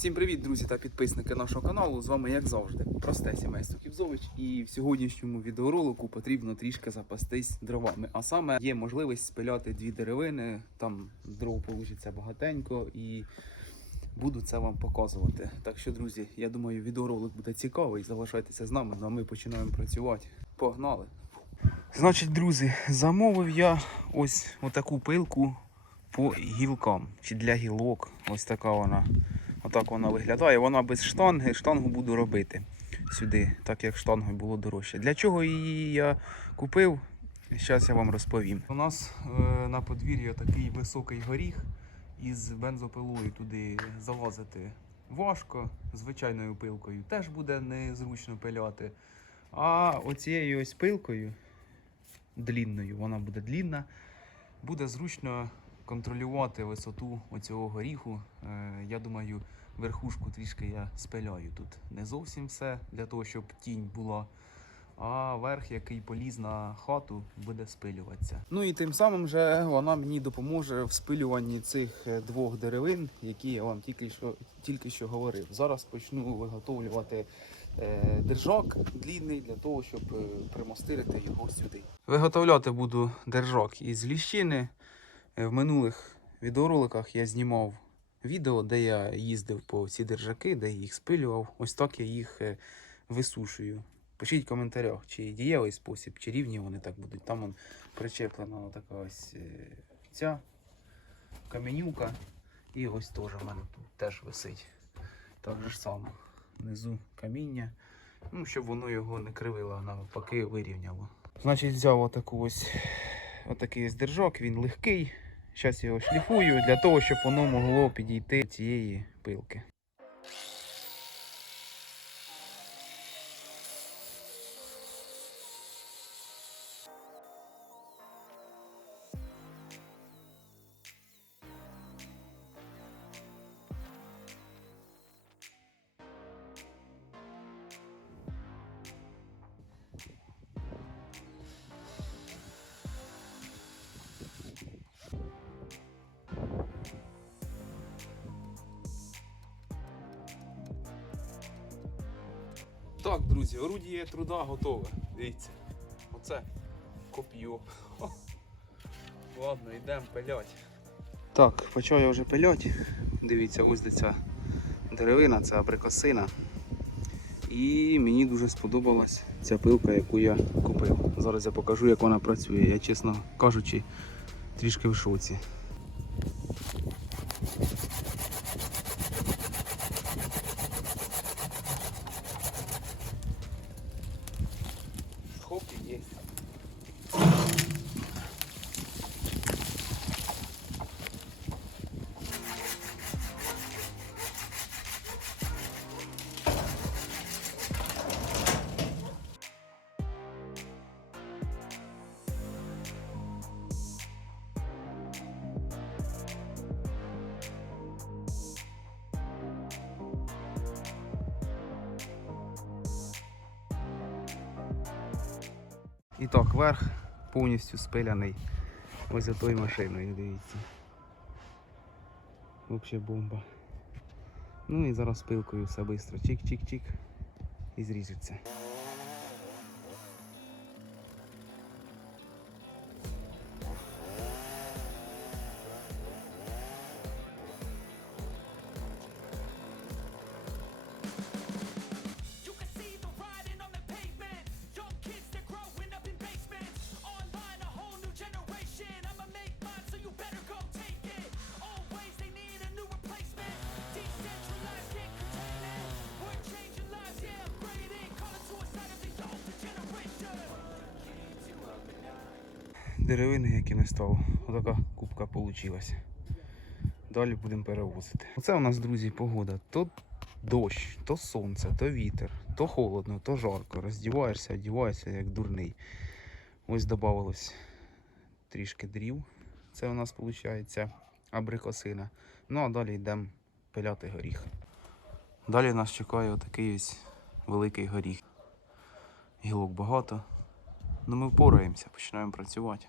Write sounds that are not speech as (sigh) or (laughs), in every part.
Всім привіт, друзі та підписники нашого каналу. З вами, як завжди, просте сімейство Ківзович. І в сьогоднішньому відеоролику потрібно трішки запастись дровами. А саме є можливість спиляти дві деревини, там дров вийде багатенько і буду це вам показувати. Так що, друзі, я думаю, відеоролик буде цікавий. Залишайтеся з нами, ну а ми починаємо працювати. Погнали! Значить, друзі, замовив я ось отаку пилку по гілкам чи для гілок. Ось така вона. Отак вона виглядає. Вона без штанги. Штангу буду робити сюди, так як штангою було дорожче. Для чого її я купив? Зараз я вам розповім. У нас е, на подвір'ї такий високий горіх із бензопилою туди залазити важко. Звичайною пилкою теж буде незручно пиляти. А оцією ось пилкою длінною, вона буде длінна, буде зручно контролювати висоту оцього горіху. Е, я думаю, верхушку трішки я спиляю тут. Не зовсім все для того, щоб тінь була. А верх, який поліз на хату, буде спилюватися. Ну і тим самим же вона мені допоможе в спилюванні цих е, двох деревин, які я вам тільки що, тільки що говорив. Зараз почну виготовлювати е, держак длінний для того, щоб е, примостирити його сюди. Виготовляти буду держак із ліщини. Е, В минулих відеороликах я знімав відео, де я їздив по ці держаки, де їх спилював. Ось так я їх е, висушую. Пишіть в коментарях, чи дієвий спосіб, чи рівні вони так будуть. Там он причеплена така ось е, ця каменюка. І ось теж в мене тут теж висить. Так же само. Внизу каміння. Ну, щоб воно його не кривило, а навпаки вирівняло. Значить, взяв отаку ось отакий держак, він легкий. Зараз його шліфую для того, щоб воно могло підійти цієї пилки. Так, друзі, орудіє труда готове. Дивіться. Оце коп'ю. Ладно, йдемо пилять. Так, почав я вже пилять. Дивіться, ось де ця деревина, це абрикосина. І мені дуже сподобалась ця пилка, яку я купив. Зараз я покажу, як вона працює. Я, чесно кажучи, трішки в шоці. І так, верх повністю спиляний ось за тою машиною, дивіться. Взагалі бомба. Ну і зараз пилкою все швидко. Чик-чик-чик. І зріжеться. Деревини, які не стало. Отака кубка вийшла. Далі будемо перевозити. Оце у нас, друзі, погода. То дощ, то сонце, то вітер, то холодно, то жарко. Роздіваєшся, одіваєшся як дурний. Ось додавалось трішки дрів. Це у нас виходить абрикосина. Ну а далі йдемо пиляти горіх. Далі нас чекає отакий ось великий горіх. Гілок багато. Ну ми впораємося, починаємо працювати.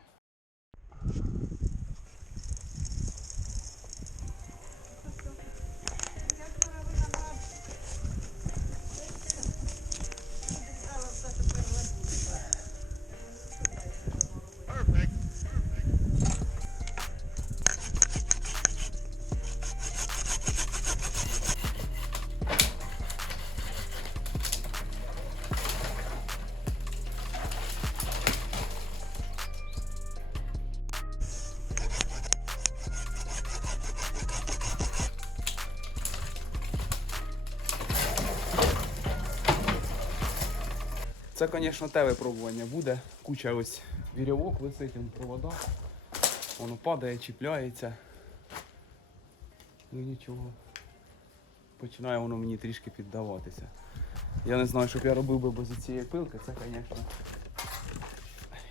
Це, звісно, те випробування буде. Куча ось вірьовок висить, он провода. Воно падає, чіпляється. Ну нічого. Починає воно мені трішки піддаватися. Я не знаю, що б я робив би без цієї пилки, це, звісно.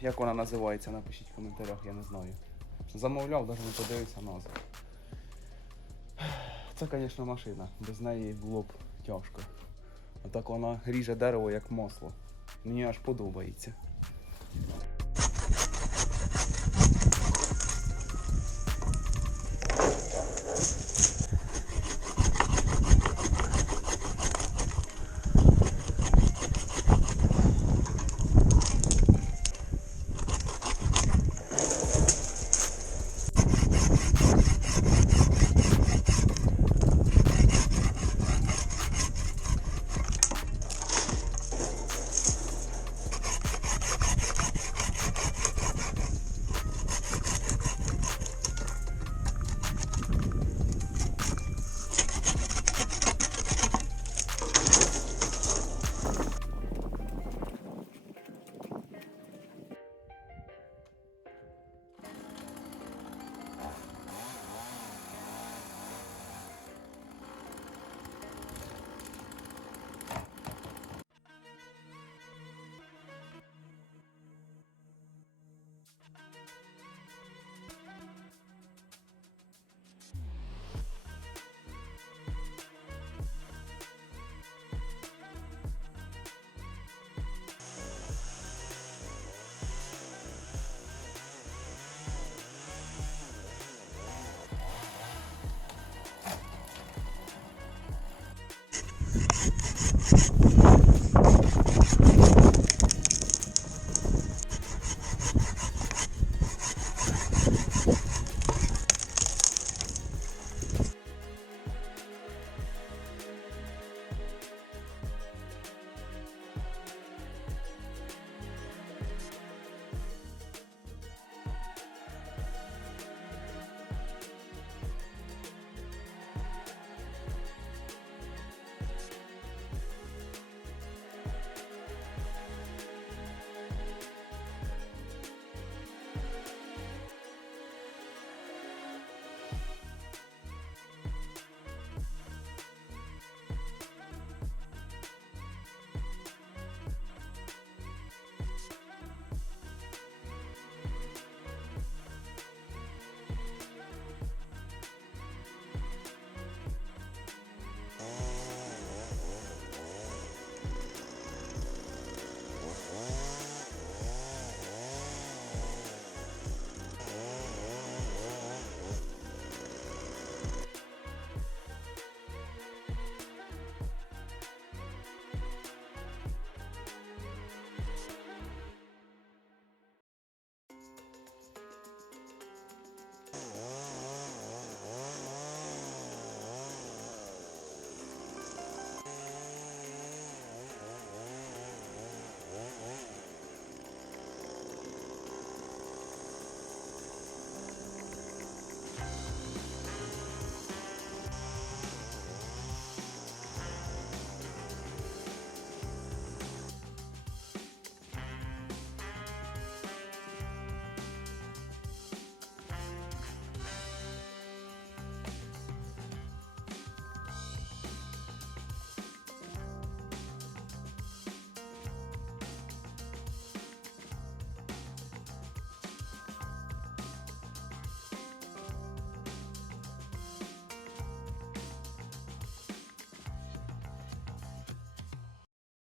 Як вона називається, напишіть в коментарях, я не знаю. Замовляв, навіть не подивився назву. Це, звісно, машина. Без неї було б тяжко. Отак вона ріже дерево як масло. Мені аж подобається.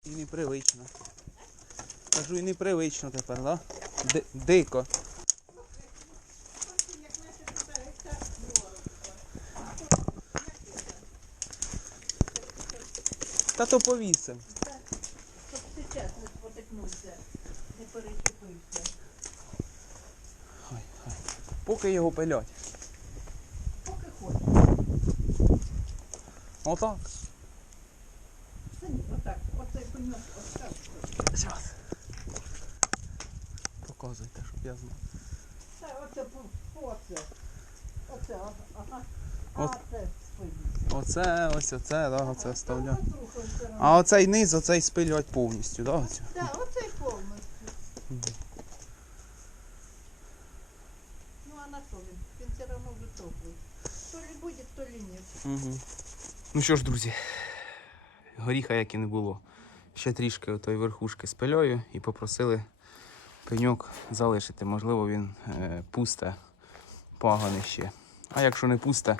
І непривично. Кажу, і непривично тепер, да? Ди- дико. Та то повісив. Щоб сейчас не спотикнувся, не перечепився. Хай, хай. Поки його пилять. Поки ходить. Отак. я оце ось оце, да, оце ставлю. А оцей низ, оцей спилювати повністю, да? оцю? Так, оцей повністю. Ну а на що він? Він все одно вже топлий. То лі буде, то лі ні. Мгм. Ну що ж, друзі, горіха як і не було. Ще трішки отої верхушки спильою і попросили пеньок залишити. Можливо, він е, пусте, пагане ще. А якщо не пусте,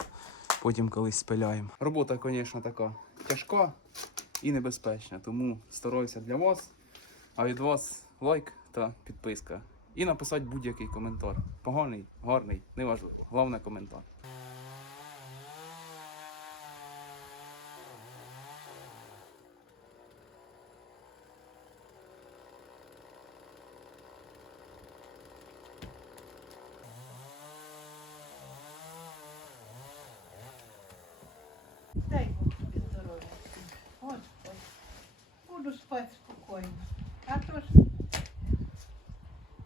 потім колись спиляємо. Робота, звісно, така тяжка і небезпечна, тому стараюся для вас. А від вас лайк та підписка. І написати будь-який коментар. Поганий, гарний, неважливо. Головне коментар. Спати спокійно. А то ж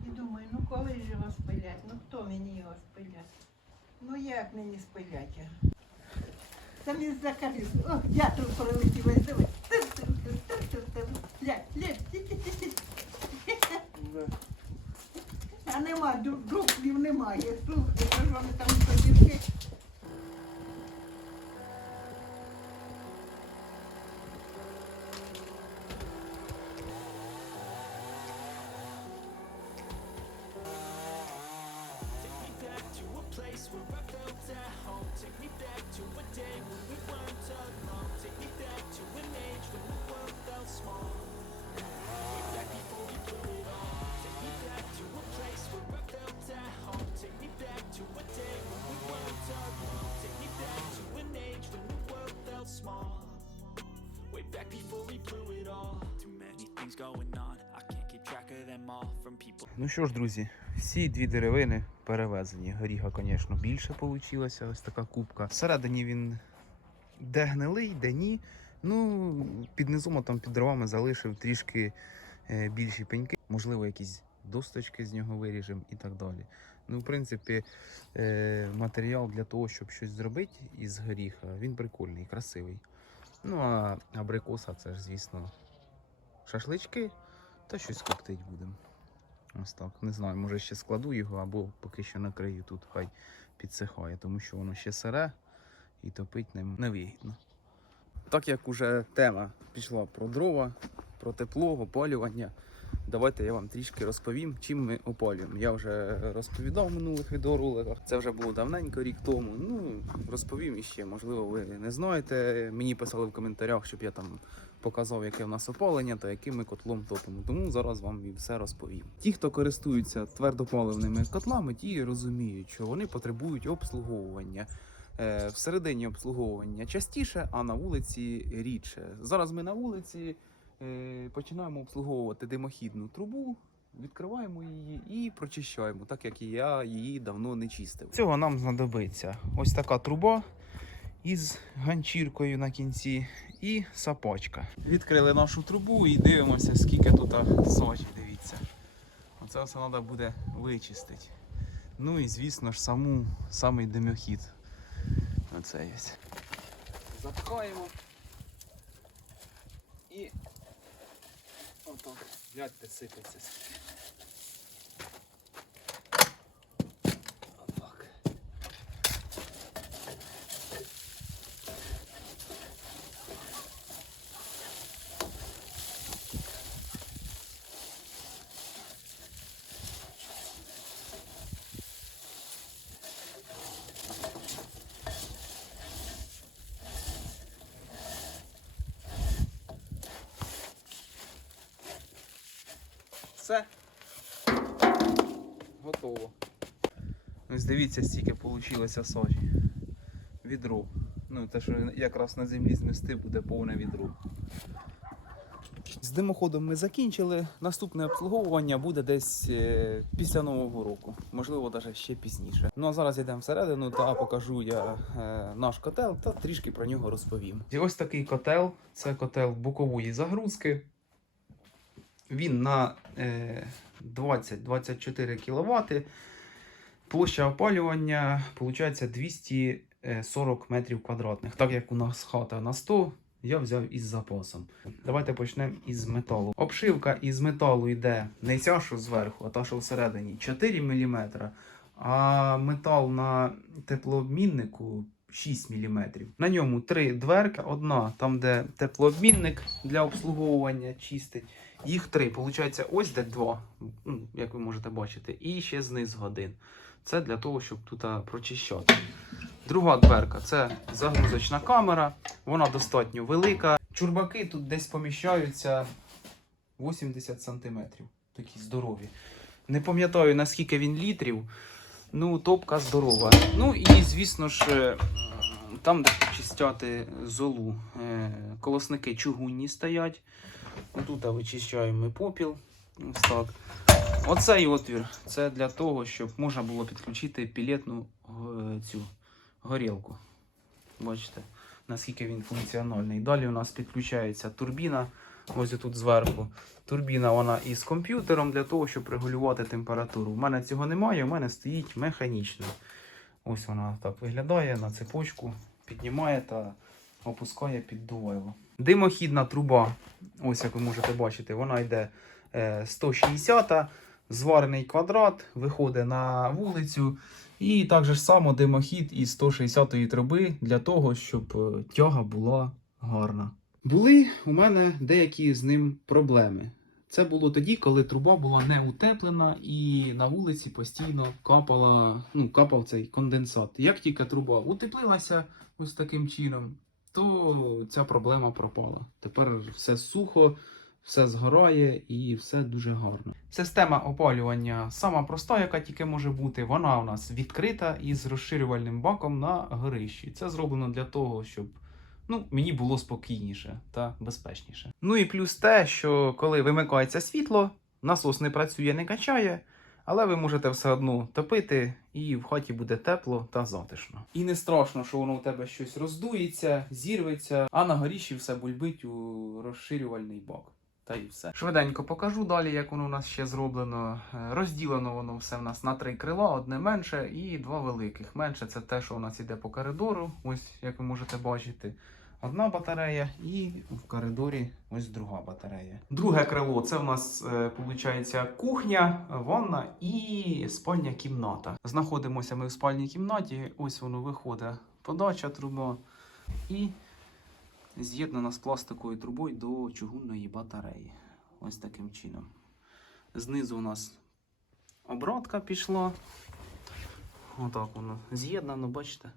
і думаю, ну коли ж його спилять? Ну хто мені його спилять? Ну як мені спилять його? Та мені закажи. О, дятел прилетів, ось диви. Тир-тир-тир-тир-тир. Глянь, глянь. Ті-ті-ті-ті. А нема, дуплів немає. Слухай, що вони там Ну що ж, друзі, всі дві деревини перевезені. Горіха, звісно, більше вийшло. Ось така кубка. Всередині він де гнилий, де ні. Ну, під низом, там під дровами залишив трішки е, більші пеньки. Можливо, якісь досточки з нього виріжемо і так далі. Ну, в принципі, е, матеріал для того, щоб щось зробити із горіха, він прикольний, красивий. Ну, а абрикоса це ж, звісно, шашлички та щось коптить будемо. Ось так. Не знаю, може ще складу його або поки що накрию тут, хай підсихає, тому що воно ще сире і топить невигідно. Так як уже тема пішла про дрова, про тепло, опалювання, давайте я вам трішки розповім, чим ми опалюємо. Я вже розповідав в минулих відеороликах, це вже було давненько, рік тому. Ну, розповім іще, можливо, ви не знаєте. Мені писали в коментарях, щоб я там показав, яке в нас опалення та яким ми котлом топимо. Тому зараз вам і все розповім. Ті, хто користуються твердопаливними котлами, ті розуміють, що вони потребують обслуговування. Е, Всередині обслуговування частіше, а на вулиці рідше. Зараз ми на вулиці е, починаємо обслуговувати димохідну трубу. Відкриваємо її і прочищаємо, так як і я її давно не чистив. Цього нам знадобиться ось така труба із ганчіркою на кінці і сапочка. Відкрили нашу трубу і дивимося, скільки тут сочі. Дивіться. Оце все треба буде вичистити. Ну і звісно ж саму самий димохід. Оце є. Запхаємо. І отак. Гляньте, сипеться. Все. Готово. Ось дивіться, стільки вийшло сажі. Відро. Ну, те, що якраз на землі змести, буде повне відро. З димоходом ми закінчили. Наступне обслуговування буде десь е, після Нового року, можливо, навіть ще пізніше. Ну а зараз йдемо всередину та покажу я е, наш котел та трішки про нього розповім. І ось такий котел це котел бокової загрузки. Він на е, 20-24 кВт. Площа опалювання виходить 240 метрів квадратних. Так як у нас хата на 100, я взяв із запасом. Давайте почнемо із металу. Обшивка із металу йде не ця, що зверху, а та, що всередині 4 мм. А метал на теплообміннику 6 мм. На ньому три дверки. Одна там, де теплообмінник для обслуговування чистить. Їх три. Получається, ось де два, ну, як ви можете бачити, і ще знизу один. Це для того, щоб тут прочищати. Друга дверка це загрузочна камера. Вона достатньо велика. Чурбаки тут десь поміщаються 80 см. Такі здорові. Не пам'ятаю наскільки він літрів. Ну, топка здорова. Ну і, звісно ж, е, там, де почистяти золу, е, колосники чугунні стоять. Тут вичищаємо попіл. Так. Оцей отвір це для того, щоб можна було підключити пілетну е, цю горілку. Бачите, наскільки він функціональний. Далі у нас підключається турбіна. Ось тут зверху. Турбіна вона із комп'ютером для того, щоб регулювати температуру. У мене цього немає, у мене стоїть механічна. Ось вона так виглядає на цепочку, піднімає та опускає піддувайло. Димохідна труба, ось як ви можете бачити, вона йде е, 160 зварений квадрат, виходить на вулицю. І так же само димохід із 160 труби для того, щоб е, тяга була гарна. Були у мене деякі з ним проблеми. Це було тоді, коли труба була не утеплена і на вулиці постійно капала, ну, капав цей конденсат. Як тільки труба утеплилася ось таким чином, то ця проблема пропала. Тепер все сухо, все згорає і все дуже гарно. Система опалювання сама проста, яка тільки може бути. Вона у нас відкрита із розширювальним баком на горищі. Це зроблено для того, щоб ну, мені було спокійніше та безпечніше. Ну і плюс те, що коли вимикається світло, насос не працює, не качає. Але ви можете все одно топити, і в хаті буде тепло та затишно. І не страшно, що воно у тебе щось роздується, зірветься, а на горіші все бульбить у розширювальний бак. Та й все. Швиденько покажу далі, як воно у нас ще зроблено. Е, Розділено воно все в нас на три крила, одне менше і два великих. Менше це те, що у нас іде по коридору, ось як ви можете бачити. Одна батарея, і в коридорі ось друга батарея. Друге крило це в нас виходить кухня, ванна і спальня кімната. Знаходимося ми в спальній кімнаті. Ось воно виходить подача труба і з'єднана з пластиковою трубою до чугунної батареї. Ось таким чином. Знизу у нас обратка пішла. Отак воно з'єднано, бачите?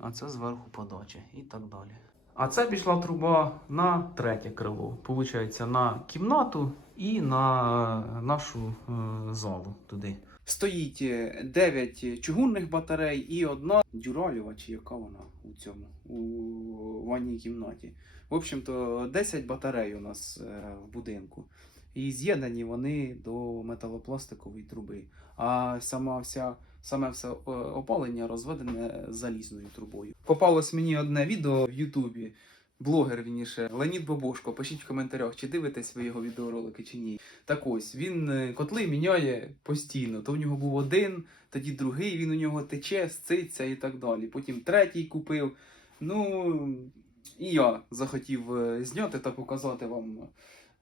А це зверху подача і так далі. А це пішла труба на третє крило. Получається на кімнату і на нашу е, залу туди. Стоїть 9 чугунних батарей і одна дюралєва, чи яка вона у цьому у ванній кімнаті. В общем-то, 10 батарей у нас е, в будинку. І з'єднані вони до металопластикової труби. А сама вся саме все е, опалення розведене залізною трубою. Попалось мені одне відео в Ютубі. Блогер вірніше, Леонід Бобошко. Пишіть в коментарях, чи дивитесь ви його відеоролики чи ні. Так ось він е, котли міняє постійно. То в нього був один, тоді другий він у нього тече, сциться і так далі. Потім третій купив. Ну і я захотів е, зняти та показати вам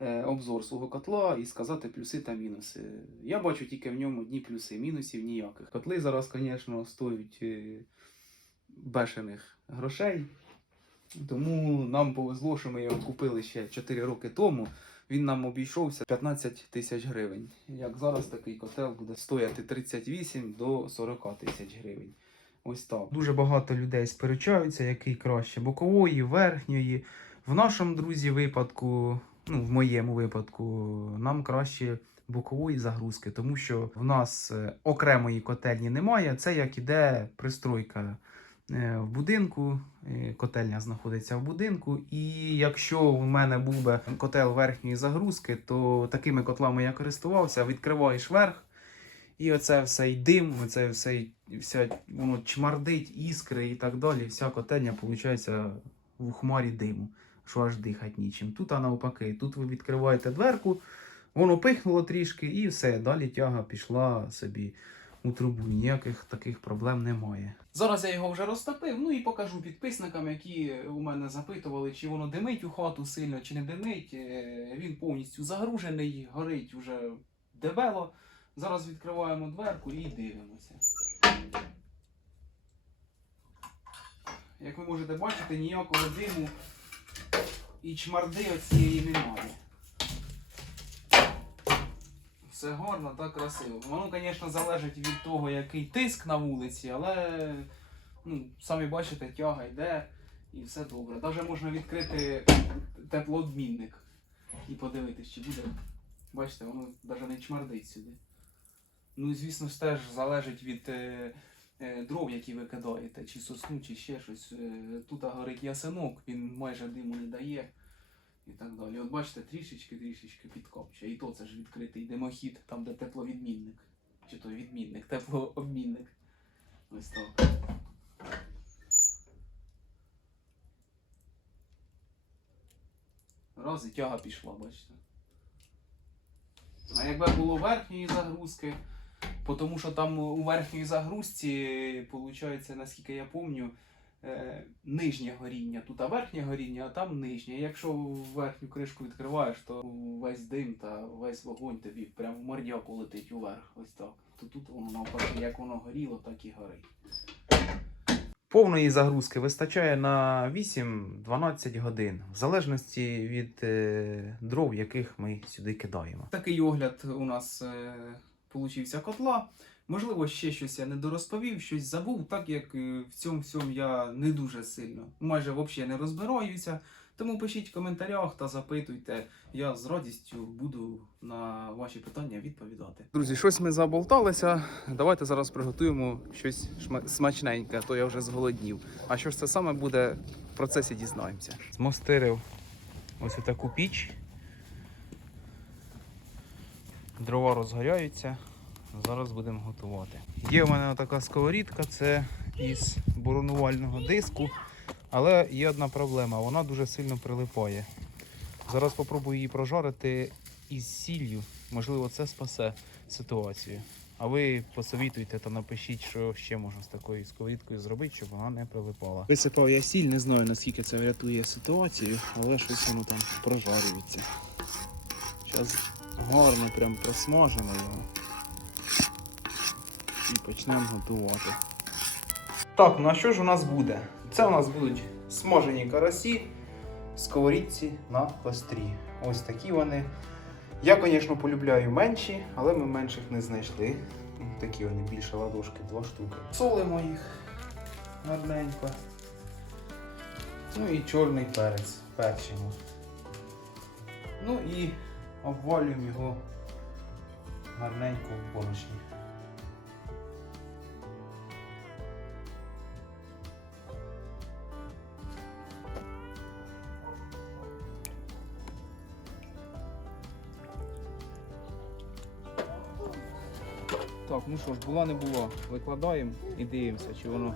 обзор свого котла і сказати плюси та мінуси. Я бачу тільки в ньому одні плюси, мінусів ніяких. Котли зараз, звісно, стоять е, бешених грошей. Тому нам повезло, що ми його купили ще 4 роки тому. Він нам обійшовся 15 тисяч гривень. Як зараз такий котел буде стояти 38 до 40 тисяч гривень. Ось так. Дуже багато людей сперечаються, який краще бокової, верхньої. В нашому друзі випадку, ну в моєму випадку, нам краще бокової загрузки, тому що в нас е, окремої котельні немає. Це як іде пристройка е, в будинку. е, Котельня знаходиться в будинку. І якщо в мене був би котел верхньої загрузки, то такими котлами я користувався, відкриваєш верх. І оце все й дим, оце все й вся воно чмардить, іскри і так далі. Вся котельня виходить в хмарі диму, що аж дихати нічим. Тут а навпаки, тут ви відкриваєте дверку, воно пихнуло трішки і все. Далі тяга пішла собі у трубу. Ніяких таких проблем немає. Зараз я його вже розтопив, ну і покажу підписникам, які у мене запитували, чи воно димить у хату сильно, чи не димить. Е, Він повністю загружений, горить уже дебело. Зараз відкриваємо дверку і дивимося. як ви можете бачити, ніякого диму і чмарди оцієї немає. Все гарно та красиво. Воно, звісно, залежить від того, який тиск на вулиці, але ну, самі бачите, тяга йде і все добре. Навіть можна відкрити теплообмінник і подивитись, чи буде. Бачите, воно навіть не чмардить сюди. Ну і звісно ж теж залежить від е, дров, які ви кидаєте, чи сосну, чи ще щось. Е, тут горить ясенок, він майже диму не дає і так далі. От бачите, трішечки-трішечки підкопчує. І то це ж відкритий димохід, там де тепловідмінник. Чи то відмінник, теплообмінник. Ось так. Раз і тяга пішла, бачите. А якби було верхньої загрузки, тому що там у верхній загрузці, виходить, наскільки я пам'ятаю, е, нижнє горіння. Тут а верхнє горіння, а там нижнє. Якщо верхню кришку відкриваєш, то весь дим та весь вогонь тобі прямо в мордяку летить уверх. Ось так. То тут воно навпаки, як воно горіло, так і горить. Повної загрузки вистачає на 8-12 годин, в залежності від е, дров, яких ми сюди кидаємо. Такий огляд у нас е, получився котла. Можливо, ще щось я не дорозповів, щось забув, так як е, в цьому всьому я не дуже сильно, майже взагалі не розбираюся. Тому пишіть в коментарях та запитуйте. Я з радістю буду на ваші питання відповідати. Друзі, щось ми заболталися. Давайте зараз приготуємо щось смачненьке, то я вже зголоднів. А що ж це саме буде, в процесі дізнаємося. Змостирив ось таку піч. Дрова розгоряються. Зараз будемо готувати. Є у мене така сковорідка, це із боронувального диску. Але є одна проблема, вона дуже сильно прилипає. Зараз спробую її прожарити із сіллю. Можливо, це спасе ситуацію. А ви посовітуйте та напишіть, що ще можна з такою сковорідкою зробити, щоб вона не прилипала. Висипав я сіль, не знаю наскільки це врятує ситуацію, але щось воно там прожарюється. Зараз гарно прям просмажимо його. І почнемо готувати. Так, ну а що ж у нас буде? Це у нас будуть смажені карасі в сковорідці на кострі. Ось такі вони. Я, звісно, полюбляю менші, але ми менших не знайшли. Такі вони більше ладошки, два штуки. Солимо їх гарненько. Ну і чорний перець перчимо. Ну і обвалюємо його гарненько в борошні. Так, ну що ж, була не була. Викладаємо і дивимося, чи воно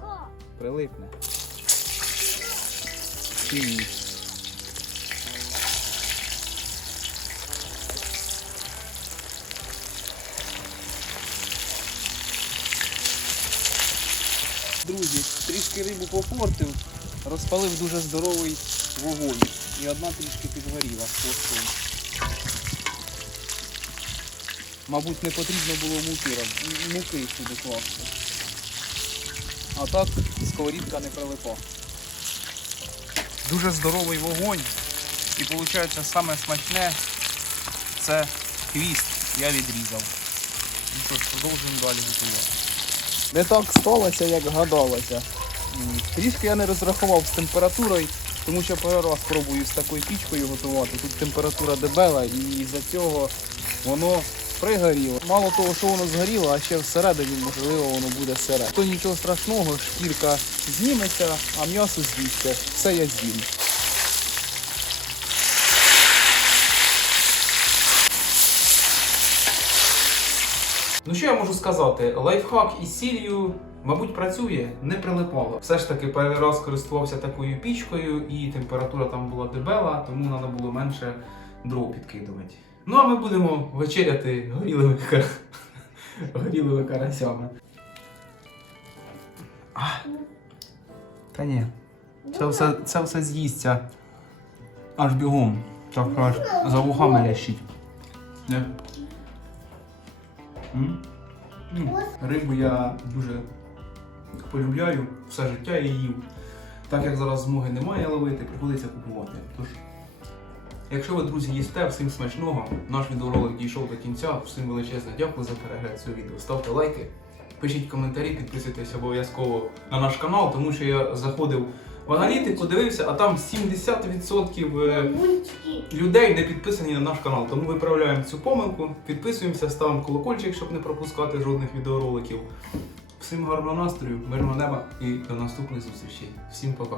прилипне. Чи ні. Трішки рибу попортив, розпалив дуже здоровий вогонь. І одна трішки підгоріла. Мабуть, не потрібно було муки, муки сюди класти. А так сковорідка не прилипа. Дуже здоровий вогонь. І виходить саме смачне це хвіст. Я відрізав. Ну що ж, продовжуємо далі готувати. Не так сталося, як гадалося. Трішки я не розрахував з температурою, тому що перший раз пробую з такою пічкою готувати. Тут температура дебела і за цього воно пригоріло. Мало того, що воно згоріло, а ще всередині, можливо, воно буде сире. То нічого страшного, шкірка зніметься, а м'ясо з'їсться. Все я з'їм. Ну що я можу сказати? Лайфхак із сіллю, мабуть, працює, не прилипало. Все ж таки перший раз користувався такою пічкою, і температура там була дебела, тому треба було менше дров підкидувати. Ну а ми будемо вечеряти горілими, кар... (laughs) горілими карасями. А. Та ні. Це все, це все з'їсться аж бігом. Так аж за вухами лящить. Рибу я дуже полюбляю, все життя я їв. Так як зараз змоги немає ловити, приходиться купувати. Тож, якщо ви, друзі, їсте, всім смачного. Наш відеоролик дійшов до кінця. Всім величезне дякую за перегляд цього відео. Ставте лайки, пишіть коментарі, підписуйтесь обов'язково на наш канал, тому що я заходив в аналітику, дивився, а там 70% е, людей не підписані на наш канал. Тому виправляємо цю помилку, підписуємося, ставимо колокольчик, щоб не пропускати жодних відеороликів. Всім гарного настрою, мирного неба і до наступних зустрічей. Всім пока!